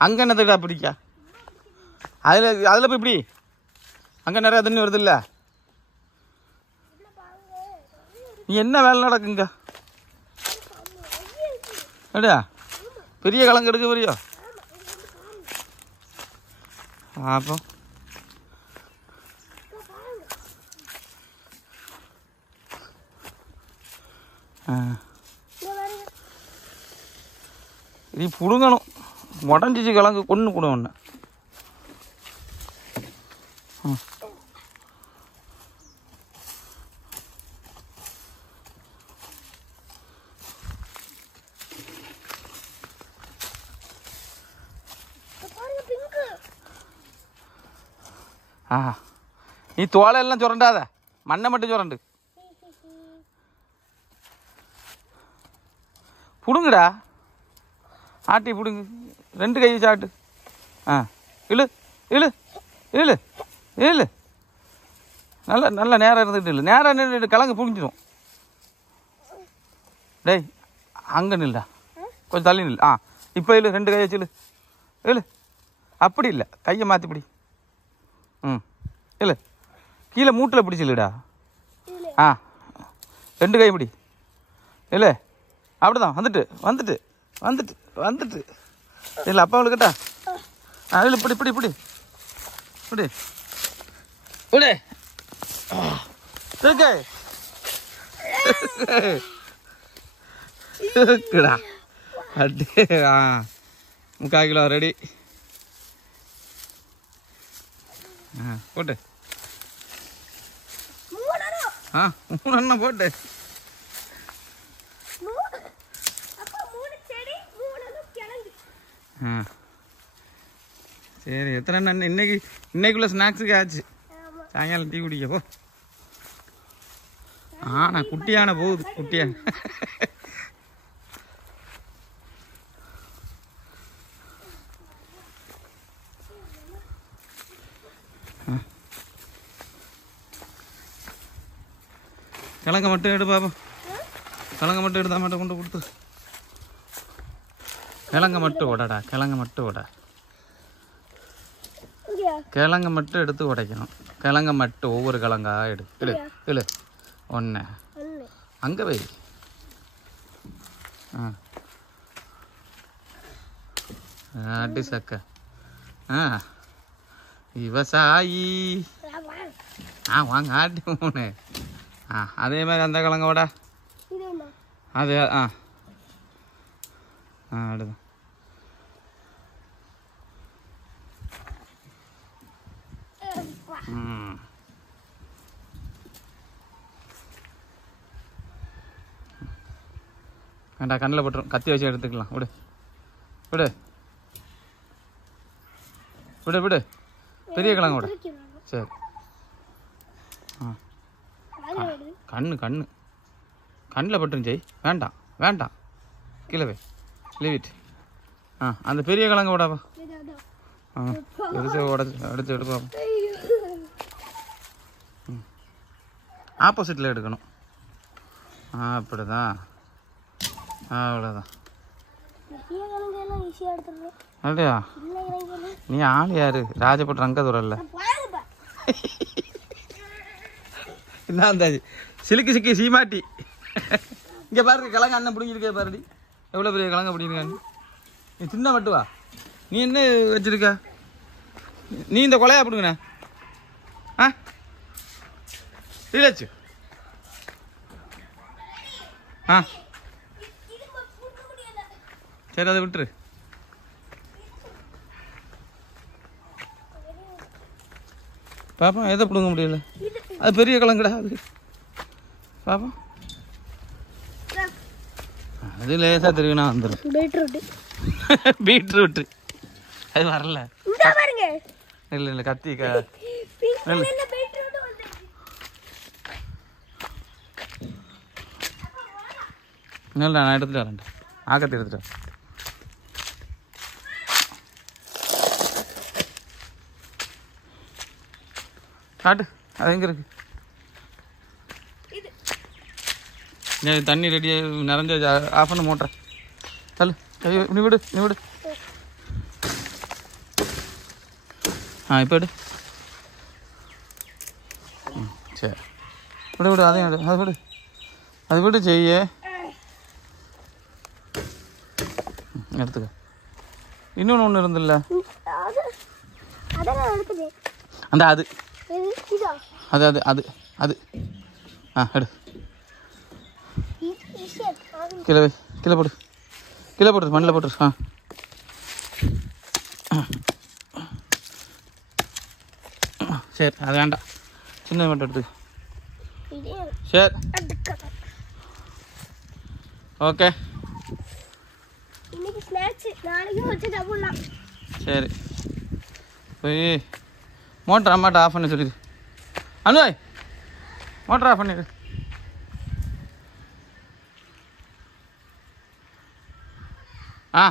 அங்கே என்னத்துக்கா பிடிக்கா? அதில் போய் இப்படி அங்கே நிறையா தண்ணி வருது இல்லை? நீ என்ன வேலை நடக்குங்க? அப்படியா? பெரிய கிழங்கு எடுக்க வரையோ? அப்போ இது பிடுங்கணும். உடஞ்சிச்சு கிழங்கு கொண்டு கூட ஒன்று. நீ தோலையெல்லாம் சுரண்டாத, மண்ணை மட்டும் சுரண்டு. பிடுங்குடா, ஆட்டி பிடுங்கு. 2 கை சாட்டு. இழு இழு இழு இழு. நல்ல நல்ல நேரம் இருந்துகிட்டு இல்லை. நேரம் நின்று கிழங்கு பிடிஞ்சிடும். டேய் அங்கே நில்டா, கொஞ்சம் தள்ளி நில். இப்போ இழு, 2 கையை வச்சு இழு இழு. அப்படி இல்லை, கையை மாற்றி பிடி. இல்லை கீழே மூட்டில் பிடிச்சில்லுடா. 2 கை பிடி. இல்லை அப்படிதான். வந்துட்டு வந்துட்டு வந்துட்டு வந்துட்டு இல்லை அப்பா அவளுக்கிட்டா. இல்லை இப்படி இப்படி இப்படி இப்படி இப்படி இருக்குடா. அடி 3/4 கிலோ ரெடி. போட்டு 3 அண்ணா போட்டு. சரி எத்தனை அண்ணன் இன்னைக்குள்ள ஸ்நாக்ஸுக்கு ஆச்சு. சாயங்காலம் டீ குடிக்க போ. நான் குட்டியான போகுது குட்டியான. கிழங்க மட்டும் எடு பாப்பா. கிழங்க மட்டும் எடுத்தா மட்டும் கொண்டு கொடுத்து. கிழங்க மட்டும் உடடா, கிழங்க மட்டும் உட. கிழங்க மட்டும் எடுத்து உடைக்கணும். கிழங்க மட்டும் ஒவ்வொரு கிழங்கா எடு. இடு இடு. 1 அங்கே வை. ஆட்டி சக்க. விவசாயி. வாங்க ஆட்டி 3. அதே மாதிரி அந்த கிழங்க விட அது அடுதான். வேண்டா, கண்ணில் போட்டுரும். கத்தி வச்சு எடுத்துக்கலாம். விடு விடு விடு விடு. பெரிய கிழங்கு விடு. சரி. கண்ணில் பட்டுரும் ஜெய். வேண்டாம் வேண்டாம், கீழே வை. Leave it. அந்த பெரிய கிழங்கு விடாப்பா. எடுத்து எடுத்து எடுப்பா. ஆப்போசிட்டில் எடுக்கணும். அப்படிதான். அவ்வளோதான். அப்படியா? நீ ஆள் யாரு? ராஜபட்டு ரங்கதுரல்ல. என்ன இருந்தாச்சு சிலுக்கு சிக்கி சீமாட்டி. இங்கே பாருங்க கிழங்கு அண்ணன் பிடிங்கிருக்கே பாருடி. எவ்வளோ பெரிய கிழங்கு பிடிங்கிருக்காங்க. நீ சின்ன மட்டுவா? நீ என்ன வச்சிருக்க? நீ இந்த கொலையா பிடுங்கண்ணே. இல்லச்சு. சரி அதை விட்டுரு. பாப்பா எதை பிடுங்க முடியல? அது பெரிய கிழங்குடா அது. பாப்பா அது லேசா தெரியும்னா வந்துடும். பீட்ரூட் அது வரல. இல்லை இல்லை கத்தி இல்லை நான் எடுத்துட்டு வரேன். ஆக்கத்தை எடுத்துட்டு வரேன். காட்டு அது எங்கே இருக்கு? தண்ணி ரெடியாக நிறைஞ்ச ஆஃப் பண்ண மோட்டரை. தள்ளு. நீ விடு நீ விடு. இப்போ எடு. சரி விடு விடு, அதையும் விடு, அது விடு, அது விடு செய்ய. எடுத்துக்க. இன்னொன்று ஒன்று இருந்தில்ல அந்த அது அது அது அது அது எடு. கீழே வை, கீழே போடு, கீழே போட்டு மண்ணில் போட்டு. சரி அது வேண்டாம், சின்ன மட்டும் எடுத்து. சரி ஓகே. சரி போய் மோட்டர் அம்மாட்ட ஆஃப் பண்ண சொல்லிடு. அனுவாய் மோட்டர் ஆஃப் பண்ணிடு. ஆ